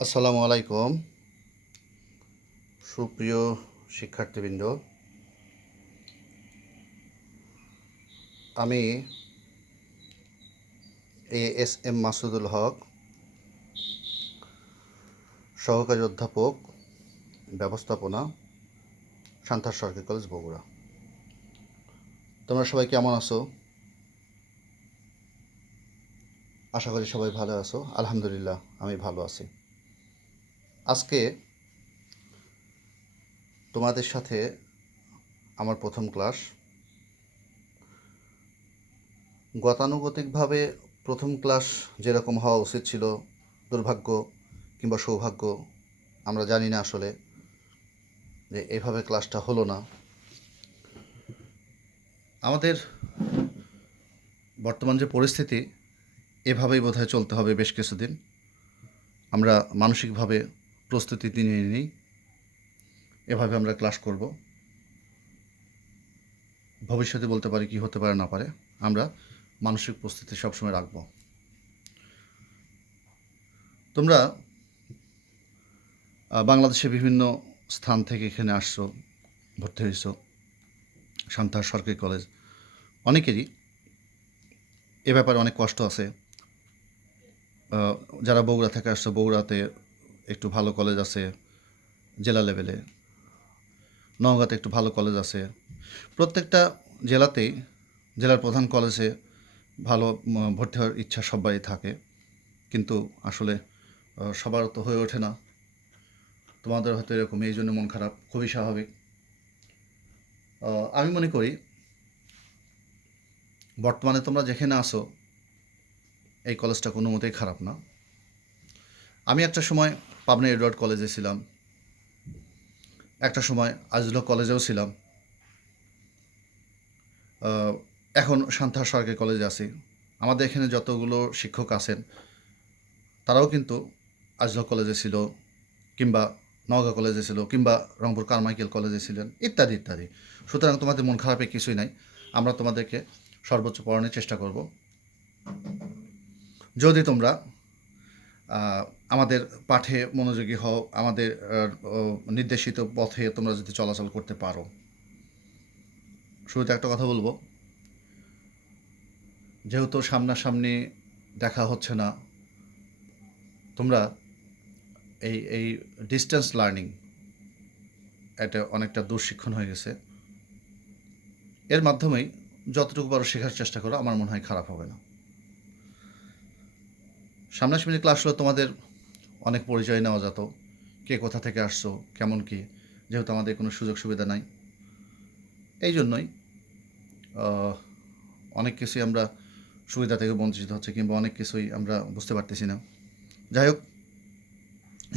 আসসালামু আলাইকুম সুপ্রিয় শিক্ষার্থীবৃন্দ। আমি এস এম মাসুদুল হক, সহকারী অধ্যাপক, ব্যবস্থাপনা, সান্তার সরকারি কলেজ, বগুড়া। তোমরা সবাই কেমন আছো? আশা করি সবাই ভালো আছো। আলহামদুলিল্লাহ, আমি ভালো আছি। আজকে তোমাদের সাথে আমার প্রথম ক্লাস। গতানুগতিকভাবে প্রথম ক্লাস যেরকম হওয়া উচিত ছিল, দুর্ভাগ্য কিংবা সৌভাগ্য আমরা জানি না আসলে, যে এভাবে ক্লাসটা হলো না। আমাদের বর্তমান যে পরিস্থিতি, এভাবেই বোধহয় চলতে হবে বেশ কিছুদিন। আমরা মানসিকভাবে প্রস্তুতি নিয়ে নিই, এভাবে আমরা ক্লাস করব। ভবিষ্যতে বলতে পারি কি হতে পারে না পারে, আমরা মানসিক প্রস্তুতি সবসময় রাখব। তোমরা বাংলাদেশের বিভিন্ন স্থান থেকে এখানে আসছো, ভর্তি হয়েছো সান্তাহার সরকারি কলেজ। অনেকেরই এ ব্যাপারে অনেক কষ্ট আছে। যারা বগুড়া থেকে আসছো, বগুড়াতে একটু ভালো কলেজ আছে জেলা লেভেলে, নওগাঁতে একটু ভালো কলেজ আছে। প্রত্যেকটা জেলাতেই জেলার প্রধান কলেজে ভালো ভর্তি হওয়ার ইচ্ছা সবারই থাকে, কিন্তু আসলে সবার তো হয়ে ওঠে না। তোমাদের হয়তো এরকম, এই জন্য মন খারাপ, খুবই স্বাভাবিক। আমি মনে করি বর্তমানে তোমরা যেখানে আসো এই কলেজটা কোনো মতেই খারাপ না। আমি একটা সময় পাবনা এডওয়ার্ড কলেজে ছিলাম, একটা সময় আজিজুল কলেজেও ছিলাম, এখন সান্তাহার সরকারি কলেজে আছি। আমাদের এখানে যতগুলো শিক্ষক আছেন তারাও কিন্তু আজিজুল কলেজে ছিল, কিংবা নওগাঁ কলেজে ছিল, কিংবা রংপুর কারমাইকেল কলেজে ছিলেন, ইত্যাদি ইত্যাদি। সুতরাং তোমাদের মন খারাপের কিছুই নাই। আমরা তোমাদেরকে সর্বোচ্চ পড়ানোর চেষ্টা করব। যদি তোমরা আমাদের পাঠে মনোযোগী হও, আমাদের নির্দেশিত পথে তোমরা যদি চলাচল করতে পারো। শুরুতে একটা কথা বলবো, যেহেতু সামনাসামনি দেখা হচ্ছে না, তোমরা এই ডিস্টেন্স লার্নিং এটা অনেকটা দুঃশিক্ষণ হয়ে গেছে। এর মাধ্যমেই যতটুকু পারো শেখার চেষ্টা করো, আমার মনে হয় খারাপ হবে না। সামনাসামনি ক্লাস হলে তোমাদের অনেক পরিচয় নেওয়া যেত, কে কোথা থেকে আসছো, কেমন কি, যেহেতু আমাদের কোনো সুযোগ সুবিধা নাই। এই জন্যই অনেক কিছুই আমরা সুবিধা থেকে বঞ্চিত হচ্ছে, কিংবা অনেক কিছুই আমরা বুঝতে পারতেছি না। যাই হোক,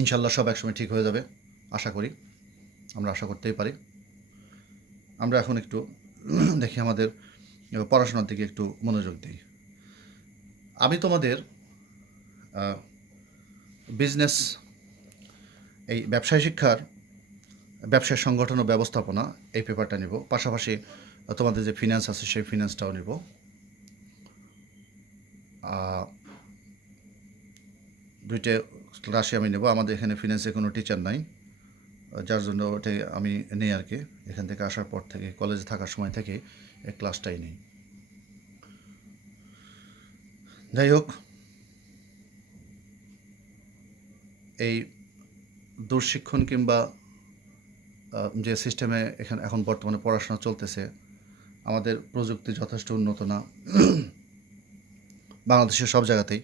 ইনশাল্লাহ সব একসময় ঠিক হয়ে যাবে, আশা করি, আমরা আশা করতেই পারি। আমরা এখন একটু দেখি আমাদের পড়াশোনার দিকে একটু মনোযোগ দিই। আমি তোমাদের বিজনেস, এই ব্যবসায় শিক্ষার ব্যবসায় সংগঠন ও ব্যবস্থাপনা এই পেপারটা নেব, পাশাপাশি তোমাদের যে ফিনান্স আছে সেই ফিনান্সটাও নেব। দুইটা ক্লাসে আমি নেব। আমাদের এখানে ফিনান্সে কোনো টিচার নাই, যার জন্য ওটাই আমি নেই আর কি। এখান থেকে আসার পর থেকে, কলেজে থাকার সময় থেকে এই ক্লাসটাই নেই। যাই হোক, এই দুঃশিক্ষণ কিংবা যে সিস্টেমে এখন বর্তমানে পড়াশোনা চলতেছে, আমাদের প্রযুক্তি যথেষ্ট উন্নত না। বাংলাদেশের সব জায়গাতেই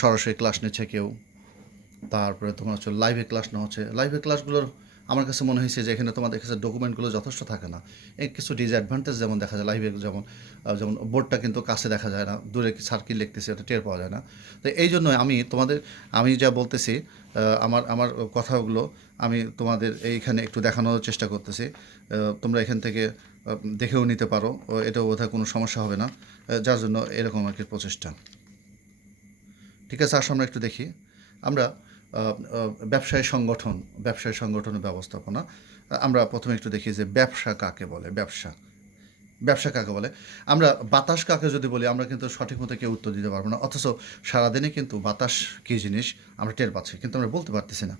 সরাসরি ক্লাস নিচ্ছে কেউ, তারপরে তোমার হচ্ছে লাইভে ক্লাস নেওয়া হচ্ছে। লাইভে ক্লাসগুলোর আমার কাছে মনে হয়েছে যে এখানে তোমাদের কাছে ডকুমেন্টগুলো যথেষ্ট থাকে না। এই কিছু ডিসঅ্যাডভান্টেজ যেমন দেখা যায় লাইভে, যেমন যেমন বোর্ডটা কিন্তু কাছে দেখা যায় না, দূরে স্যার কী লিখতেছে ওটা টের পাওয়া যায় না। তো এই জন্য আমি যা বলতেছি, আমার আমার কথাগুলো আমি তোমাদের এইখানে একটু দেখানোর চেষ্টা করতেছি। তোমরা এখান থেকে দেখেও নিতে পারো, এটাও বোধহয় কোনো সমস্যা হবে না, যার জন্য এরকম আর কি প্রচেষ্টা। ঠিক আছে, আসলে আমরা একটু দেখি। আমরা ব্যবসায় সংগঠন ও ব্যবস্থাপনা, আমরা প্রথমে একটু দেখি যে ব্যবসা কাকে বলে। ব্যবসা ব্যবসা কাকে বলে? আমরা বাতাস কাকে যদি বলি, আমরা কিন্তু সঠিক মতো কেউ উত্তর দিতে পারবো না। অথচ সারাদিনে কিন্তু বাতাস কী জিনিস আমরা টের পাচ্ছি, কিন্তু আমরা বলতে পারতেছি না।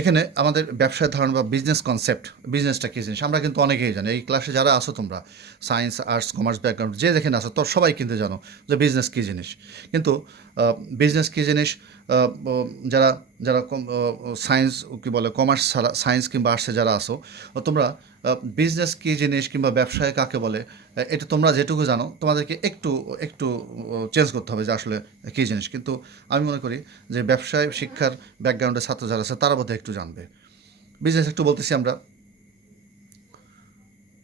এখানে আমাদের ব্যবসার ধারণা বা বিজনেস কনসেপ্ট, বিজনেসটা কী জিনিস আমরা কিন্তু অনেকেই জানি। এই ক্লাসে যারা আসো তোমরা, সায়েন্স, আর্টস, কমার্স ব্যাকগ্রাউন্ড যে যেখানে আসো, তো সবাই কিন্তু জানো যে বিজনেস কী জিনিস। কিন্তু বিজনেস কী জিনিস যারা যারা সায়েন্স কী বলে কমার্স ছাড়া সায়েন্স কিংবা আর্টসে যারা আসো, তোমরা বিজনেস কী জিনিস কিংবা ব্যবসায় কাকে বলে এটা তোমরা যেটুকু জানো, তোমাদেরকে একটু একটু চেঞ্জ করতে হবে যে আসলে কী জিনিস। কিন্তু আমি মনে করি যে ব্যবসায় শিক্ষার ব্যাকগ্রাউন্ডের ছাত্র যারা আছে তারা বোধহয় একটু জানবে। বিজনেস একটু বলতেছি আমরা,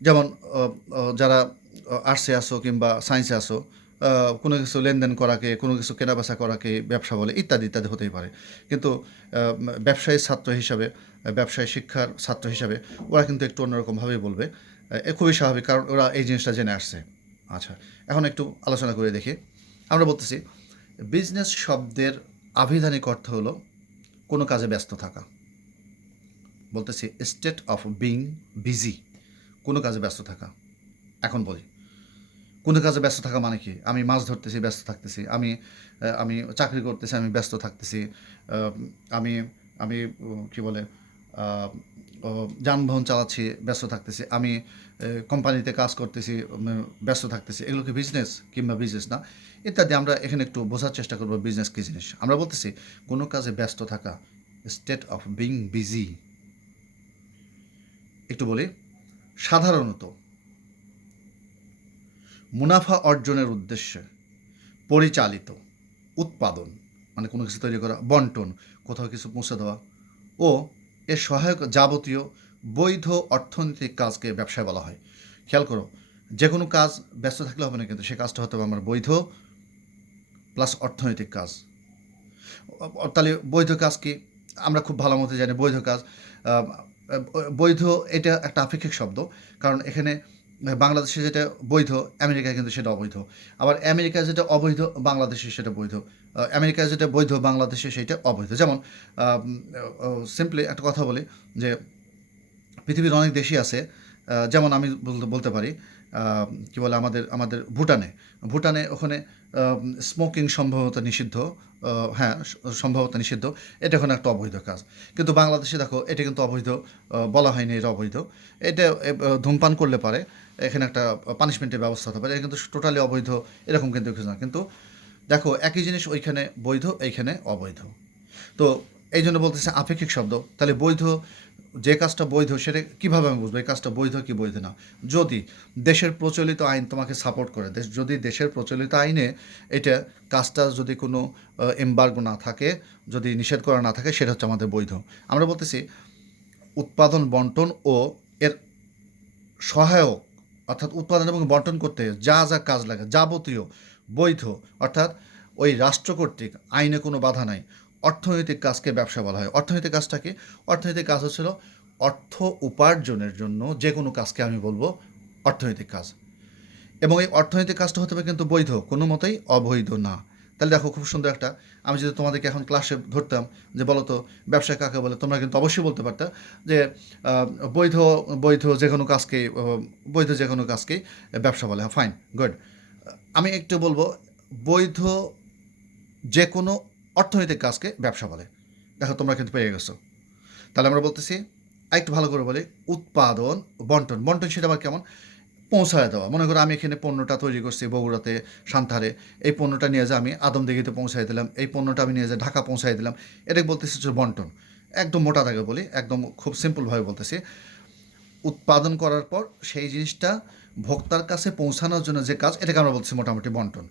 যেমন যারা আর্টসে আসো কিংবা সায়েন্সে আসো, কোনো কিছু লেনদেন করাকে, কোনো কিছু কেনাবেচা করাকে ব্যবসা বলে, ইত্যাদি ইত্যাদি হতেই পারে। কিন্তু ব্যবসায়ী ছাত্র হিসাবে, ব্যবসায়ী শিক্ষার ছাত্র হিসাবে ওরা কিন্তু একটু অন্যরকমভাবেই বলবে। খুবই স্বাভাবিক, কারণ ওরা এই জিনিসটা জেনে আসছে। আচ্ছা, এখন একটু আলোচনা করে দেখি। আমরা বলতেছি বিজনেস শব্দের আভিধানিক অর্থ হলো কোনো কাজে ব্যস্ত থাকা। বলতেছি স্টেট অফ বিং বিজি, কোনো কাজে ব্যস্ত থাকা। এখন বলি কোনো কাজে ব্যস্ত থাকা মানে কি? আমি মাছ ধরতেছি, ব্যস্ত থাকতেছি। আমি চাকরি করতেছি, আমি ব্যস্ত থাকতেছি। আমি আমি কী বলে যানবাহন চালাচ্ছি, ব্যস্ত থাকতেছি। আমি কোম্পানিতে কাজ করতেছি, ব্যস্ত থাকতেছি। এগুলো কি বিজনেস কিংবা বিজনেস না ইত্যাদি। আমরা এখানে একটু বোঝার চেষ্টা করবো বিজনেস কী জিনিস। আমরা বলতেছি কোনো কাজে ব্যস্ত থাকা, স্টেট অফ বিং বিজি। একটু বলি, সাধারণত মুনাফা অর্জনের উদ্দেশ্যে পরিচালিত উৎপাদন, মানে কোনো কিছু তৈরি করা, বন্টন, কোথাও কিছু পৌঁছে দেওয়া ও এর সহায়ক যাবতীয় বৈধ অর্থনৈতিক কাজকে ব্যবসায় বলা হয়। খেয়াল করো, যে কোনো কাজ ব্যস্ত থাকলে হবে না, কিন্তু সে কাজটা হতে হবে আমার বৈধ প্লাস অর্থনৈতিক কাজ। তাহলে বৈধ কাজ কি? আমরা খুব ভালো মতো জানি বৈধ কাজ। বৈধ এটা একটা আপেক্ষিক শব্দ, কারণ এখানে বাংলাদেশে যেটা বৈধ, আমেরিকায় কিন্তু সেটা অবৈধ। আবার আমেরিকায় যেটা অবৈধ, বাংলাদেশে সেটা বৈধ। আমেরিকায় যেটা বৈধ, বাংলাদেশে সেটা অবৈধ। যেমন সিম্পলি একটা কথা বলি যে পৃথিবীর অনেক দেশই আছে, যেমন আমি বলতে পারি কী বলে আমাদের আমাদের ভুটানে ওখানে স্মোকিং সম্ভবত নিষিদ্ধ। হ্যাঁ, সম্ভবত নিষিদ্ধ। এটা এখন একটা অবৈধ কাজ। কিন্তু বাংলাদেশে দেখো, এটা কিন্তু অবৈধ বলা হয়নি, এটা অবৈধ। এটা ধূমপান করলে পারে এখানে একটা পানিশমেন্টের ব্যবস্থা হতে পারে। এটা কিন্তু টোটালি অবৈধ এরকম কিন্তু কিছু না। কিন্তু দেখো, একই জিনিস ওইখানে বৈধ, এইখানে অবৈধ। তো এই জন্য বলতেছে আপেক্ষিক শব্দ। তাহলে বৈধ, যে কাজটা বৈধ সেটা কীভাবে আমি বুঝবো এই কাজটা বৈধ কি বৈধ না? যদি দেশের প্রচলিত আইন তোমাকে সাপোর্ট করে, যদি দেশের প্রচলিত আইনে এটা কাজটা যদি কোনো এমবার্গো না থাকে, যদি নিষেধ করা না থাকে, সেটা হচ্ছে আমাদের বৈধ। আমরা বলতেছি উৎপাদন, বন্টন ও এর সহায়ক, অর্থাৎ উৎপাদন এবং বন্টন করতে যা যা কাজ লাগে যাবতীয় বৈধ, অর্থাৎ ওই রাষ্ট্র কর্তৃক আইনে কোনো বাধা নাই অর্থনৈতিক কাজকে ব্যবসা বলা হয়। অর্থনৈতিক কাজটা কি? অর্থনৈতিক কাজ হচ্ছিল অর্থ উপার্জনের জন্য যে কোনো কাজকে আমি বলবো অর্থনৈতিক কাজ। এবং এই অর্থনৈতিক কাজটা হতে হবে কিন্তু বৈধ, কোনো মতেই অবৈধ না। তাহলে দেখো, খুব সুন্দর একটা, আমি যদি তোমাদেরকে এখন ক্লাসে ধরতাম যে বলো তো ব্যবসা কাকে বলে, তোমরা কিন্তু অবশ্যই বলতে পারতা যে বৈধ বৈধ যে কোনো কাজকেই বৈধ যে কোনো কাজকেই ব্যবসা বলে। হ্যাঁ, ফাইন, গুড। আমি একটু বলবো বৈধ যে কোনো অর্থনৈতিক কাজকে ব্যবসা বলে। দেখো, তোমরা কিন্তু পেয়ে গেছো। তাহলে আমরা বলতেছি একটু ভালো করে বলি, উৎপাদন, বন্টন। বন্টন সেটা আবার কেমন? পৌঁছায় দেওয়া। মনে করো আমি এখানে পণ্যটা তৈরি করছি বগুড়াতে, সান্তাহারে। এই পণ্যটা নিয়ে যা আমি আদমদীঘিতে পৌঁছাই দিলাম, এই পণ্যটা আমি নিয়ে যা ঢাকা পৌঁছাই দিলাম। এটাকে বলতেছি হচ্ছে বন্টন। একদম মোটা দাগে বলি, একদম খুব সিম্পলভাবে বলতেছি, উৎপাদন করার পর সেই জিনিসটা ভোক্তার কাছে পৌঁছানোর জন্য যে কাজ, এটাকে আমরা বলতেছি মোটামুটি বন্টন।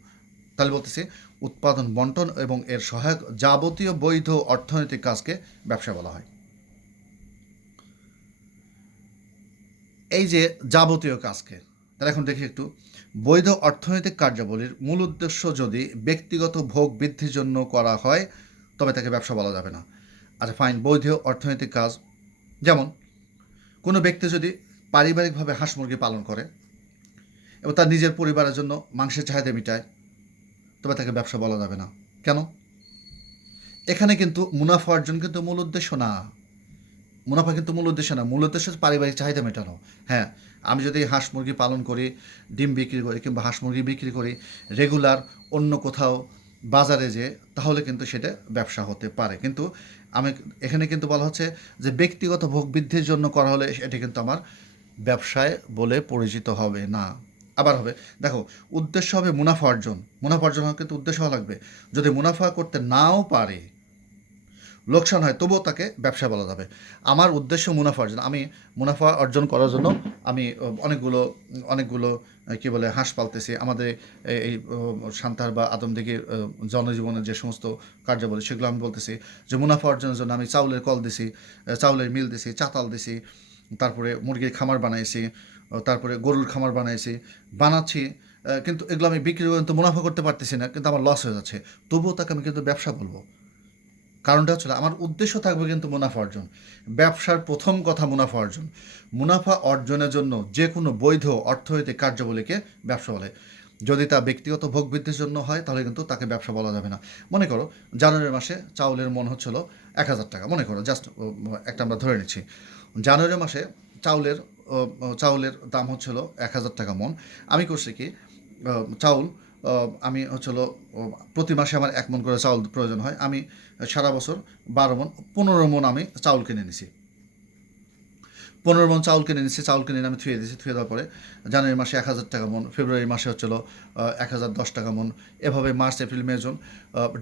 তাহলে বলতেছি উৎপাদন, বন্টন এবং এর সহায়ক যাবতীয় বৈধ অর্থনৈতিক কাজকে ব্যবসা বলা হয়। এই যে যাবতীয় কাজকে, তাহলে এখন দেখি একটু, বৈধ অর্থনৈতিক কার্যাবলীর মূল উদ্দেশ্য যদি ব্যক্তিগত ভোগ বৃদ্ধির জন্য করা হয় তবে তাকে ব্যবসা বলা যাবে না। আচ্ছা, ফাইন। বৈধ অর্থনৈতিক কাজ যেমন কোনো ব্যক্তি যদি পারিবারিকভাবে হাঁস মুরগি পালন করে এবং তার নিজের পরিবারের জন্য মাংসের চাহিদা মেটায়, তবে তাকে ব্যবসা বলা যাবে না। কেন? এখানে কিন্তু মুনাফা অর্জন কিন্তু মূল উদ্দেশ্য না। মুনাফা কিন্তু মূল উদ্দেশ্য না, মূল উদ্দেশ্য হচ্ছে পারিবারিক চাহিদা মেটানো। হ্যাঁ, আমি যদি হাঁস মুরগি পালন করি, ডিম বিক্রি করি কিংবা হাঁস মুরগি বিক্রি করি রেগুলার অন্য কোথাও বাজারে যে, তাহলে কিন্তু সেটা ব্যবসা হতে পারে। কিন্তু আমি এখানে কিন্তু বলা হচ্ছে যে ব্যক্তিগত ভোগ বৃদ্ধির জন্য করা হলে এটা কিন্তু আমার ব্যবসায় বলে পরিচিত হবে না। আবার হবে, দেখো, উদ্দেশ্য হবে মুনাফা অর্জন। মুনাফা অর্জন হওয়ার কিন্তু উদ্দেশ্য হওয়া লাগবে। যদি মুনাফা করতে নাও পারে, লোকসান হয়, তবুও তাকে ব্যবসা বলা যাবে। আমার উদ্দেশ্য মুনাফা অর্জন। আমি মুনাফা অর্জন করার জন্য আমি অনেকগুলো অনেকগুলো কী বলে হাঁস পালতেছি। আমাদের এই সান্তাহার বা আদমদীঘির জনজীবনের যে সমস্ত কার্যাবলী সেগুলো আমি বলতেছি যে মুনাফা অর্জনের জন্য আমি চাউলের কল দিছি, চাউলের মিল দিছি, চাতাল দিছি, তারপরে মুরগির খামার বানাইছি, তারপরে গরুর খামার বানাচ্ছি। কিন্তু এগুলো আমি বিক্রি করে তো মুনাফা করতে পারতেছি না, কিন্তু আমার লস হয়ে যাচ্ছে। তবুও তাকে আমি কিন্তু ব্যবসা বলবো। কারণটা হচ্ছে আমার উদ্দেশ্য থাকবে কিন্তু মুনাফা অর্জন। ব্যবসার প্রথম কথা মুনাফা অর্জন। মুনাফা অর্জনের জন্য যে কোনো বৈধ অর্থনৈতিক কার্যাবলীকে ব্যবসা বলে। যদি তা ব্যক্তিগত ভোগ বৃদ্ধির জন্য হয় তাহলে কিন্তু তাকে ব্যবসা বলা যাবে না। মনে করো জানুয়ারি মাসে চাউলের মন হচ্ছিল 1,000 টাকা, মনে করো, জাস্ট একটা আমরা ধরে নিচ্ছি। জানুয়ারি মাসে চাউলের দাম হচ্ছিল 1,000 টাকা মন। আমি করছি কি, চাউল আমি হচ্ছিল প্রতি মাসে আমার 1 মন করে চাউল প্রয়োজন হয়। আমি সারা বছর 12 মন 15 মন আমি চাউল কিনে নিছি। 15 মন চাউল কিনে নিচ্ছি, চাউল কিনে আমি থুয়ে দিয়েছি। থুয়ে দেওয়ার পরে জানুয়ারি মাসে 1,000 টাকা মন, ফেব্রুয়ারি মাসে হচ্ছিল 1,010 টাকা মন, এভাবে মার্চ, এপ্রিল, মে, জুন,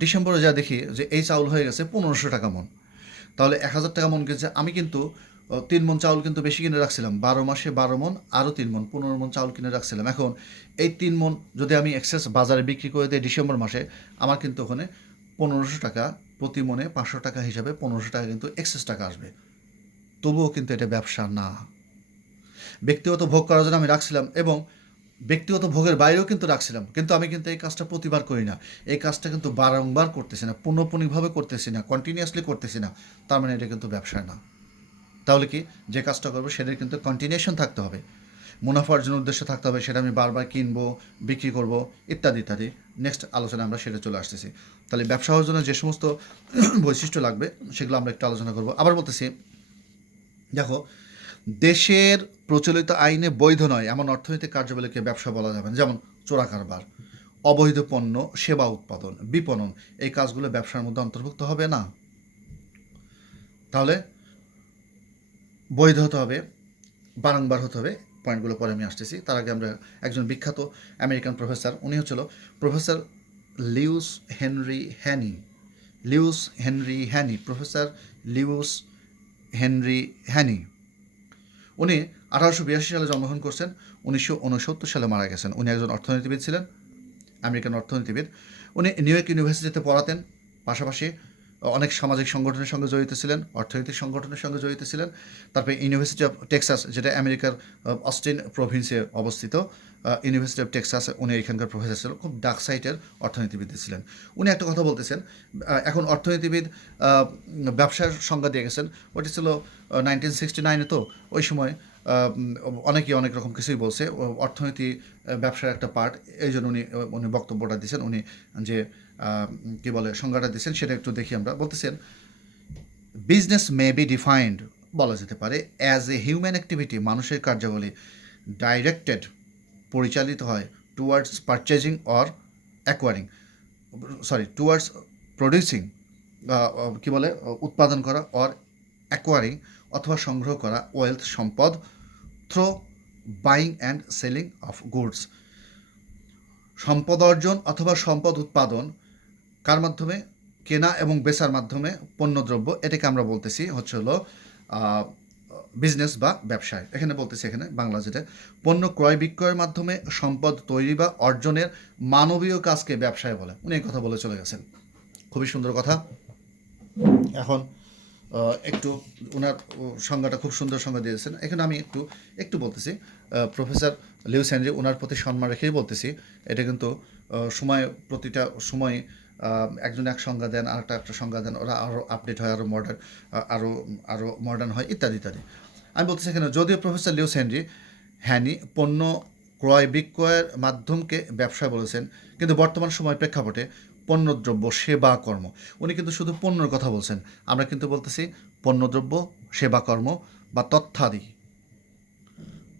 ডিসেম্বরে যা দেখি যে এই চাউল হয়ে গেছে 1,500 টাকা মন। তাহলে 1,000 টাকা মন কিনছে। আমি কিন্তু 3 মন চাউল কিন্তু বেশি কিনে রাখছিলাম। 12 মাসে 12 মন, আরও 3 মন, 15 মন চাউল কিনে রাখছিলাম। এখন এই 3 মন যদি আমি এক্সেস বাজারে বিক্রি করে দিই ডিসেম্বর মাসে, আমার কিন্তু ওখানে 1,500 টাকা, প্রতি মনে 500 টাকা হিসাবে 1,500 টাকা কিন্তু এক্সেস টাকা আসবে। তবুও কিন্তু এটা ব্যবসা না। ব্যক্তিগত ভোগ করার জন্য আমি রাখছিলাম, এবং ব্যক্তিগত ভোগের বাইরেও কিন্তু রাখছিলাম, কিন্তু আমি কিন্তু এই কাজটা প্রতিবার করি না। এই কাজটা কিন্তু বারংবার করতেছি না, পুনঃপুনিকভাবে করতেছি না, কন্টিনিউয়াসলি করতেছি না। তার মানে এটা কিন্তু ব্যবসা না। তাহলে কি, যে কাজটা করবো সেটার কিন্তু কন্টিনিউশন থাকতে হবে, মুনাফা অর্জনের উদ্দেশ্য থাকতে হবে, সেটা আমি বারবার কিনবো, বিক্রি করব, ইত্যাদি ইত্যাদি। নেক্সট আলোচনা আমরা সেটা চলে আসতেছি। তাহলে ব্যবসা অর্জনের যে সমস্ত বৈশিষ্ট্য লাগবে সেগুলো আমরা একটু আলোচনা করব। আবার বলতেছি, দেখো, দেশের প্রচলিত আইনে বৈধ নয় এমন অর্থনৈতিক কার্যাবলীকে ব্যবসা বলা যাবে না। যেমন চোরা কারবার, অবৈধ পণ্য সেবা উৎপাদন, বিপণন, এই কাজগুলো ব্যবসার মধ্যে অন্তর্ভুক্ত হবে না। তাহলে বৈধ হতে হবে, বারংবার হতে হবে। পয়েন্টগুলো পরে আমি আসতেছি। তার আগে আমরা একজন বিখ্যাত আমেরিকান প্রফেসর, উনি হচ্ছিল professor Lewis Henry Haney. Professor Lewis Henry Haney. উনি 1882 সালে জন্মগ্রহণ করছেন, 1969 সালে মারা গেছেন। উনি একজন অর্থনীতিবিদ ছিলেন, আমেরিকান অর্থনীতিবিদ। উনি নিউ ইয়র্ক ইউনিভার্সিটিতে পড়াতেন, পাশাপাশি অনেক সামাজিক সংগঠনের সঙ্গে জড়িত ছিলেন, অর্থনৈতিক সংগঠনের সঙ্গে জড়িত ছিলেন। তারপরে ইউনিভার্সিটি অফ টেক্সাস, যেটা আমেরিকার অস্টিন প্রভিন্সে অবস্থিত, ইউনিভার্সিটি অফ টেক্সাস, উনি এখানকার প্রফেসর ছিলেন। খুব ডার্ক সাইটের অর্থনীতিবিদ ছিলেন উনি। একটা কথা বলতেছেন, এখন অর্থনীতিবিদ ব্যবসার সংজ্ঞা দিয়ে গেছেন। ওটি ছিল 1969-এ, তো ওই সময় অনেকেই অনেক রকম কিছুই বলছে। অর্থনীতি ব্যবসার একটা পার্ট, এই জন্য উনি বক্তব্যটা দিয়েছেন। উনি যে কী বলে সংজ্ঞাটা দিয়েছেন সেটা একটু দেখি আমরা। বলতেছেন, বিজনেস মে বি ডিফাইন্ড, বলা যেতে পারে, অ্যাজ এ হিউম্যান অ্যাক্টিভিটি, মানুষের কার্যাবলী, ডাইরেক্টেড, পরিচালিত হয়, towards purchasing or acquiring, towards producing, কী বলে, উৎপাদন করা, অর অ্যাকোয়ারিং, অথবা সংগ্রহ করা, ওয়েলথ, সম্পদ, through buying and selling of goods, সম্পদ অর্জন অথবা সম্পদ উৎপাদন, কার মাধ্যমে, কেনা এবং বেচার মাধ্যমে পণ্যদ্রব্য, এটাকে আমরা বলতেছি হচ্ছে হলো বিজনেস বা ব্যবসায়। এখানে বলতেছি, এখানে বাংলা যেটা, পণ্য ক্রয় বিক্রয়ের মাধ্যমে সম্পদ তৈরি বা অর্জনের মানবীয় কাজকে ব্যবসায় বলে। উনি এই কথা বলে চলে গেছেন, খুবই সুন্দর কথা। এখন একটু ওনার সংজ্ঞাটা খুব সুন্দর সংজ্ঞা দিয়েছেন। এখানে আমি একটু বলতেছি, প্রফেসর লিউস হেনরি, ওনার প্রতি সম্মান রেখেই বলতেছি। এটা কিন্তু প্রতিটা সময় একজন এক সংজ্ঞা দেন, আর একটা সংজ্ঞা দেন, ওরা আরও আপডেট হয়, আরও মডার্ন হয়, ইত্যাদি ইত্যাদি। আমি বলতেছি এখানে, যদিও প্রফেসর লিউস হ্যানি পণ্য ক্রয় বিক্রয়ের মাধ্যমকে ব্যবসায় বলেছেন, কিন্তু বর্তমান সময় প্রেক্ষাপটে পণ্যদ্রব্য, সেবা, কর্ম, উনি কিন্তু শুধু পণ্যের কথা বলছেন। আমরা কিন্তু বলতেছি পণ্যদ্রব্য, সেবা, কর্ম বা তথ্যাদি,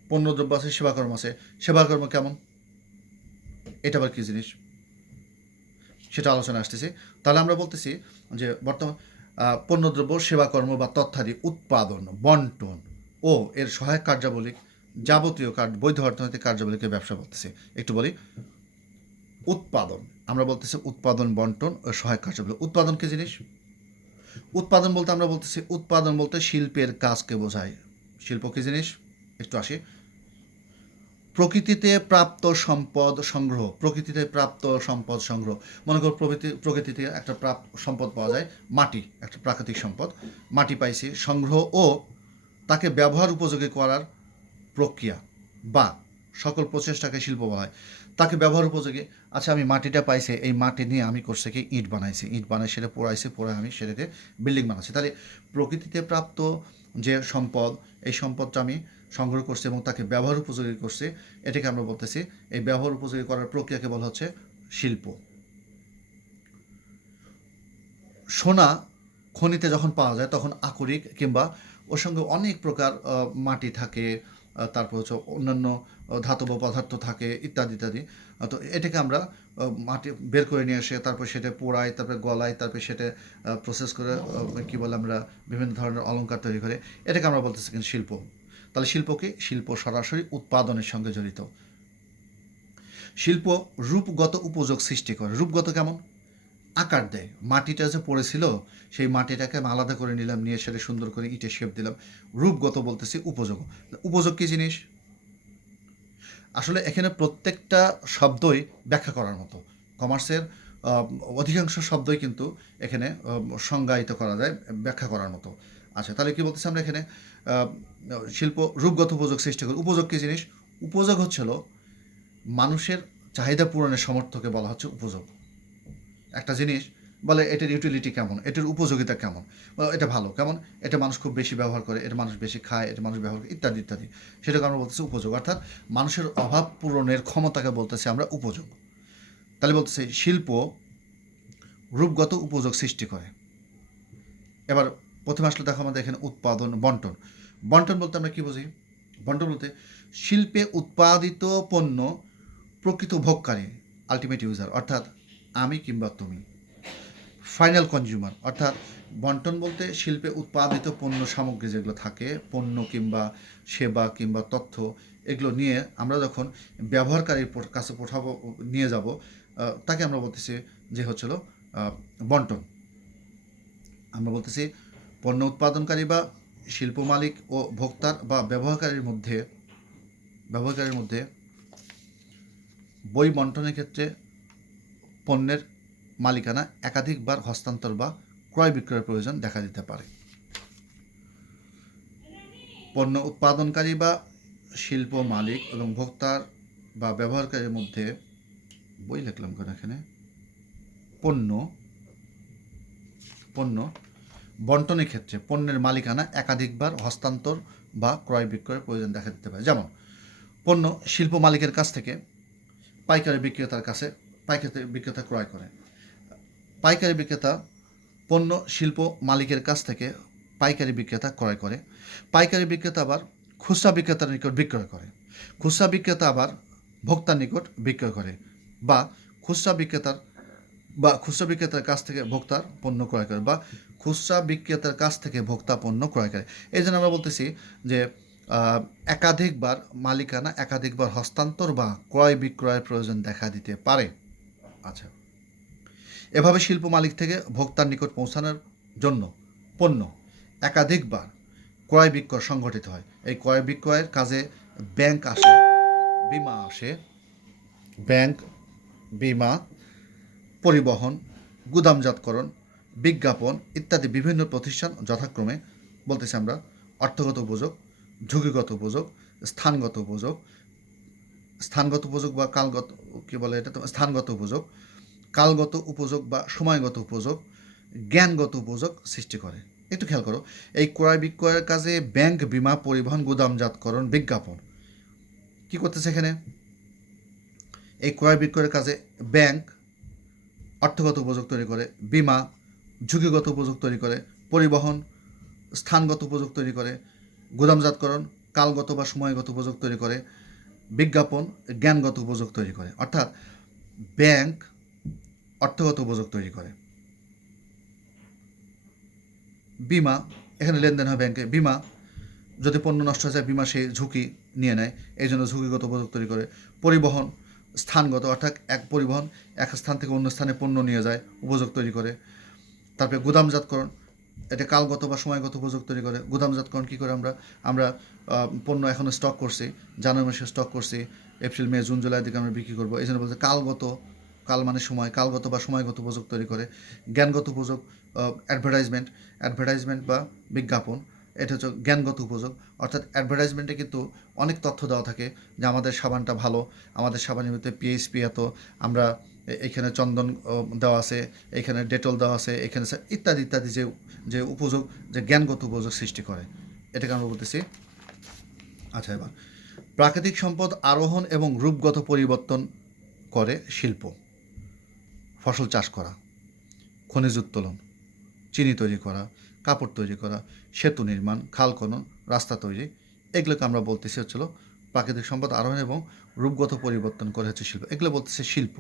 পণ্যদ্রব্য আছে, সেবাকর্ম আছে। সেবাকর্ম কেমন, এটা আবার কী জিনিস, সেটা আলোচনা আসতেছি। তাহলে আমরা বলতেছি যে বর্তমান পণ্যদ্রব্য, সেবাকর্ম বা তথ্যাদি উৎপাদন, বন্টন ও এর সহায়ক কার্যাবলী, যাবতীয় বৈধ অর্থনৈতিক কার্যাবলীকে ব্যবসা বলতেছি। একটু বলি, উৎপাদন আমরা বলতেছি উৎপাদন, বন্টন ও সহায়ক কার্যাবলী। উৎপাদন কী জিনিস? উৎপাদন বলতে আমরা বলতেছি, উৎপাদন বলতে শিল্পের কাজকে বোঝায়। শিল্প কী জিনিস, একটু আসি। প্রকৃতিতে প্রাপ্ত সম্পদ সংগ্রহ, প্রকৃতিতে প্রাপ্ত সম্পদ সংগ্রহ। মনে করো প্রকৃতিতে একটা সম্পদ পাওয়া যায়, মাটি একটা প্রাকৃতিক সম্পদ, মাটি পাইছি, সংগ্রহ ও তাকে ব্যবহার উপযোগী করার প্রক্রিয়া বা সকল প্রচেষ্টাকে শিল্প বলা হয়। তাকে ব্যবহার উপযোগী, আচ্ছা আমি মাটিটা পাইছি, এই মাটি নিয়ে আমি করছে কি ইট বানাইছি, ইট বানাই সেটা পোড়াইছি, পোড়ায় আমি সেটাতে বিল্ডিং বানাচ্ছি। তাহলে প্রকৃতিতে প্রাপ্ত যে সম্পদ, এই সম্পদটা আমি সংগ্রহ করছি এবং তাকে ব্যবহার উপযোগী করছি, এটাকে আমরা বলতেছি, এই ব্যবহার উপযোগী করার প্রক্রিয়াকে বলা হচ্ছে শিল্প। সোনা খনিতে যখন পাওয়া যায় তখন আকরিক কিংবা ওর সঙ্গে অনেক প্রকার মাটি থাকে, তারপর হচ্ছে অন্যান্য ধাতব পদার্থ থাকে, ইত্যাদি ইত্যাদি। তো এটাকে আমরা মাটি বের করে নিয়ে এসে তারপর সেটা পোড়াই, তারপরে গলায়, তারপরে সেটা প্রসেস করে কী বলে আমরা বিভিন্ন ধরনের অলংকার তৈরি করে, এটাকে আমরা বলতেছি কিন্তু শিল্প। তাহলে শিল্প কি? শিল্প সরাসরি উৎপাদনের সঙ্গে জড়িত। শিল্প রূপগত উপযোগ সৃষ্টি করে। রূপগত কেমন? আকার দেয়। মাটিটা যে পড়েছিল সেই মাটিটাকে আমি আলাদা করে নিলাম, নিয়ে সেটা সুন্দর করে ইটে শেপ দিলাম। রূপগত বলতেছি উপযোগ। উপযোগ কী জিনিস? আসলে এখানে প্রত্যেকটা শব্দই ব্যাখ্যা করার মতো। কমার্সের অধিকাংশ শব্দই কিন্তু এখানে সংজ্ঞায়িত করা যায়, ব্যাখ্যা করার মতো। আচ্ছা, তাহলে কী বলতেছি আমরা এখানে? শিল্প রূপগত উপযোগ সৃষ্টি করে। উপযোগ কী জিনিস? উপযোগ হচ্ছিল মানুষের চাহিদা পূরণের সামর্থ্যকে বলা হচ্ছে উপযোগ। একটা জিনিস বলে এটার ইউটিলিটি কেমন, এটার উপযোগিতা কেমন, এটা ভালো কেমন, এটা মানুষ খুব বেশি ব্যবহার করে, এটা মানুষ বেশি খায়, এটা মানুষ ব্যবহার করে, ইত্যাদি ইত্যাদি, সেটাকে আমরা বলতেছি উপযোগ। অর্থাৎ মানুষের অভাব পূরণের ক্ষমতাকে বলতেছি আমরা উপযোগ। তাহলে বলতেছি শিল্প রূপগত উপযোগ সৃষ্টি করে। এবার প্রথমে আসলে দেখো আমাদের এখানে উৎপাদন, বন্টন। বন্টন বলতে আমরা কী বুঝি? বন্টন বলতে শিল্পে উৎপাদিত পণ্য প্রকৃত ভোগকারী, আলটিমেট ইউজার, অর্থাৎ আমি কিংবা তুমি, ফাইনাল কনজিউমার। অর্থাৎ বন্টন বলতে শিল্পে উৎপাদিত পণ্য সামগ্রী যেগুলো থাকে, পণ্য কিংবা সেবা কিংবা তথ্য, এগুলো নিয়ে আমরা যখন ব্যবহারকারীর কাছে পাঠাবো, নিয়ে যাব, তাকে আমরা বলতেছি যে হচ্ছিল বন্টন। আমরা বলতেছি পণ্য উৎপাদনকারী বা শিল্প মালিক ও ভোক্তার বা ব্যবহারকারীর মধ্যে বই বন্টনের ক্ষেত্রে পণ্যের মালিকানা একাধিকবার হস্তান্তর বা ক্রয় বিক্রয়ের প্রয়োজন দেখা দিতে পারে। পণ্য উৎপাদনকারী বা শিল্প মালিক এবং ভোক্তার বা ব্যবহারকারীর মধ্যে বই লিখলাম কেন এখানে, পণ্য বন্টনের ক্ষেত্রে পণ্যের মালিকানা একাধিকবার হস্তান্তর বা ক্রয় বিক্রয়ের প্রয়োজন দেখা দিতে পারে। যেমন পণ্য শিল্প মালিকের কাছ থেকে পাইকারি বিক্রেতা ক্রয় করে। পাইকারি বিক্রেতা পণ্য শিল্প মালিকের কাছ থেকে পাইকারি বিক্রেতা ক্রয় করে। পাইকারি বিক্রেতা আবার খুচরা বিক্রেতার নিকট বিক্রয় করে। খুচরা বিক্রেতা আবার ভোক্তার নিকট বিক্রয় করে, বা খুচরা বিক্রেতার কাছ থেকে ভোক্তার পণ্য ক্রয় করে, বা খুচরা বিক্রেতার কাছ থেকে ভোক্তা পণ্য ক্রয় করে। এই জন্য আমরা বলতেছি যে একাধিকবার মালিকানা, একাধিকবার হস্তান্তর বা ক্রয় বিক্রয়ের প্রয়োজন দেখা দিতে পারে। আচ্ছা, এভাবে শিল্প মালিক থেকে ভোক্তার নিকট পৌঁছানোর জন্য পণ্য একাধিকবার ক্রয় বিক্রয় সংঘটিত হয়। এই ক্রয় বিক্রয়ের কাজে ব্যাংক, বিমা, পরিবহন, গুদামজাতকরণ, বিজ্ঞাপন ইত্যাদি বিভিন্ন প্রতিষ্ঠান যথাক্রমে বলতেছি আমরা অর্থগত উপযোগ, ঝুঁকিগত উপযোগ, স্থানগত উপযোগ বা কালগত, কী বলে এটা, স্থানগত উপযোগ, কালগত উপযোগ বা সময়গত উপযোগ, জ্ঞানগত উপযোগ সৃষ্টি করে। একটু খেয়াল করো, এই ক্রয় বিক্রয়ের কাজে ব্যাংক, বিমা, পরিবহন, গুদামজাতকরণ, বিজ্ঞাপন কী করতেছে এখানে? এই ক্রয় বিক্রয়ের কাজে ব্যাংক অর্থগত উপযোগ তৈরি করে, বিমা ঝুঁকিগত উপযোগ তৈরি করে, পরিবহন স্থানগত উপযোগ তৈরি করে, গুদামজাতকরণ কালগত বা সময়গত উপযোগ তৈরি করে, বিজ্ঞাপন জ্ঞানগত উপযোগ তৈরি করে, অর্থাৎ ব্যাংক অর্থগত উপযোগ তৈরি করে, বিমা এখানে লেনদেন হয় ব্যাংকে, বিমা যদি পণ্য নষ্ট হয়ে যায় বিমা সেই ঝুঁকি নিয়ে নেয়, এই জন্য ঝুঁকিগত উপযোগ তৈরি করে, পরিবহন স্থানগত অর্থাৎ পরিবহন এক স্থান থেকে অন্য স্থানে পণ্য নিয়ে যায় উপযোগ তৈরি করে। তারপরে গুদামজাতকরণ, এটা কালগত বা সময়গত উপযোগ তৈরি করে। গুদামজাতকরণ কী করে আমরা পণ্য এখনও স্টক করছি, জানুয়ারি মাসে স্টক করছি, এপ্রিল মে জুন জুলাই দিকে আমরা বিক্রি করবো, এই জন্য বলছে কালগত, কাল মানে সময়, কালগত বা সময়গত উপযোগ তৈরি করে। জ্ঞানগত উপযোগ অ্যাডভার্টাইজমেন্ট বা বিজ্ঞাপন, এটা হচ্ছে জ্ঞানগত উপযোগ, অর্থাৎ অ্যাডভার্টাইজমেন্টে কিন্তু অনেক তথ্য দেওয়া থাকে যে আমাদের সাবানটা ভালো, আমাদের সাবানের ভিতরে পিএইচপি এত, আমরা এখানে চন্দন দেওয়া আছে, এখানে ডেটল দেওয়া আছে, এখানে ইত্যাদি ইত্যাদি, যে যে উপযোগ, যে জ্ঞানগত উপযোগ সৃষ্টি করে, এটাকে আমরা বলতেছি। আচ্ছা, এবার প্রাকৃতিক সম্পদ আরোহণ এবং রূপগত পরিবর্তন করে শিল্প, ফসল চাষ করা, খনিজ উত্তোলন, চিনি তৈরি করা, কাপড় তৈরি করা, সেতু নির্মাণ, খাল খনন, রাস্তা তৈরি, এগুলোকে আমরা বলতেছি হচ্ছিল প্রাকৃতিক সম্পদ আরোহণ এবং রূপগত পরিবর্তন করে হচ্ছে শিল্প, এগুলো বলতেছে শিল্প,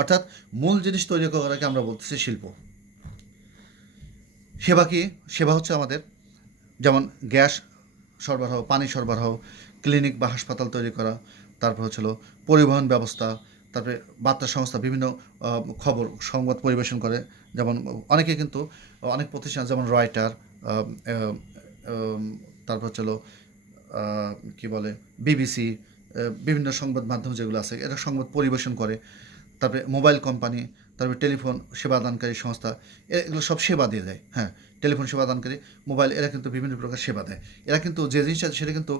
অর্থাৎ মূল জিনিস তৈরি করাকে আমরা বলতেছি শিল্প। সেবা কি? সেবা হচ্ছে আমাদের যেমন গ্যাস সরবরাহ, পানি সরবরাহ, ক্লিনিক বা হাসপাতাল তৈরি করা, তারপর হচ্ছিল পরিবহন ব্যবস্থা, তারপরে বার্তা সংস্থা বিভিন্ন খবর সংবাদ পরিবেশন করে, যেমন অনেকে কিন্তু অনেক প্রতিষ্ঠান যেমন রয়টার, তারপর হচ্ছিল কী বলে বিবিসি, বিভিন্ন সংবাদ মাধ্যম যেগুলো আছে এরা সংবাদ পরিবেশন করে, তারপরে মোবাইল কোম্পানি, তারপরে টেলিফোন সেবাদানকারী সংস্থা, এগুলো সব সেবা দিয়ে দেয়। হ্যাঁ, টেলিফোন সেবাদানকারী, মোবাইল, এরা কিন্তু বিভিন্ন প্রকার সেবা দেয়। এরা কিন্তু যে জিনিসটা সেটা কিন্তু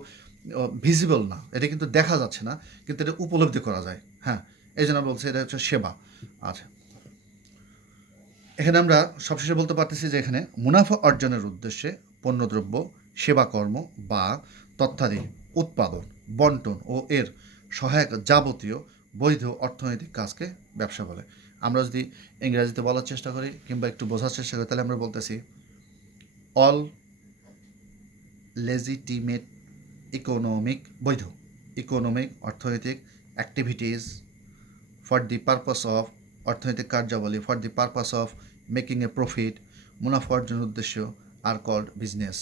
ভিজিবল না, এটা কিন্তু দেখা যাচ্ছে না, কিন্তু এটা উপলব্ধি করা যায়। হ্যাঁ, এই জন্য বলছি এটা হচ্ছে সেবা। আচ্ছা, এখানে আমরা সবশেষে বলতে পারতেছি যে এখানে মুনাফা অর্জনের উদ্দেশ্যে পণ্যদ্রব্য, সেবাকর্ম বা তথ্যাদি উৎপাদন, বন্টন ও এর সহায়ক যাবতীয় বৈধ অর্থনৈতিক কাজকে ব্যবসা বলে। আমরা যদি ইংরেজিতে বলার চেষ্টা করি কিংবা একটু বোঝার চেষ্টা করি তাহলে আমরা বলতেছি অল লেজিটিমেট ইকোনমিক, বৈধ ইকোনমিক অর্থনৈতিক activities for the purpose of, অর্থনৈতিক কার্যাবলী for the purpose of making A profit, মুনাফা অর্জনের উদ্দেশ্য আর কল্ড বিজনেস।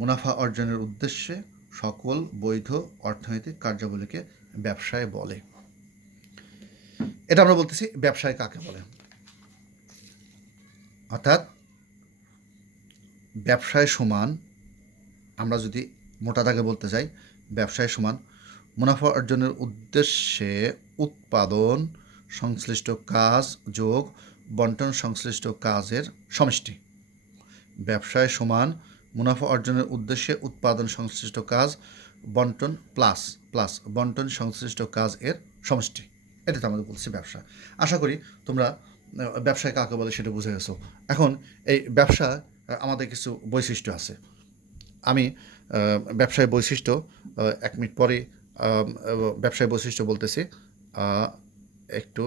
মুনাফা অর্জনের উদ্দেশ্যে সকল বৈধ অর্থনৈতিক কার্যাবলীকে ব্যবসায় বলে। এটা আমরা বলতেছি ব্যবসায় কাকে বলে, অর্থাৎ ব্যবসায় সমান, আমরা যদি মোটা দাগে বলতে চাই, ব্যবসায় সমান মুনাফা অর্জনের উদ্দেশ্যে উৎপাদন সংশ্লিষ্ট কাজ যোগ বন্টন সংশ্লিষ্ট কাজের সমষ্টি। ব্যবসায় সমান মুনাফা অর্জনের উদ্দেশ্যে উৎপাদন সংশ্লিষ্ট কাজ বন্টন প্লাস বন্টন সংশ্লিষ্ট কাজ এর সমষ্টি, এটা তো আমাদের বলছি ব্যবসা। আশা করি তোমরা ব্যবসায় কাকে বলে সেটা বুঝে গেছো। এখন এই ব্যবসা আমাদের কিছু বৈশিষ্ট্য আছে, আমি ব্যবসায় বৈশিষ্ট্য 1 মিনিট পরে ব্যবসায় বৈশিষ্ট্য বলতেছি, একটু